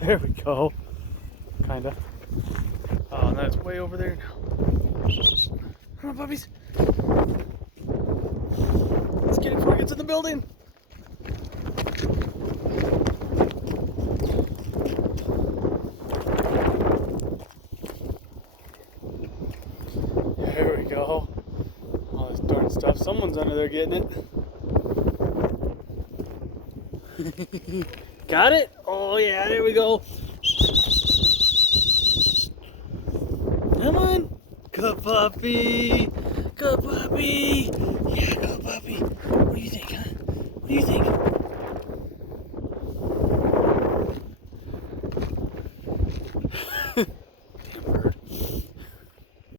There we go. Kinda. Oh, and that's way over there now. Come on, puppies. Let's get it before it gets in the building. There we go. All this darn stuff. Someone's under there getting it. Got it? Oh yeah, there we go. Come on. Good puppy. Good puppy. Yeah, good puppy. What do you think, huh? What do you think?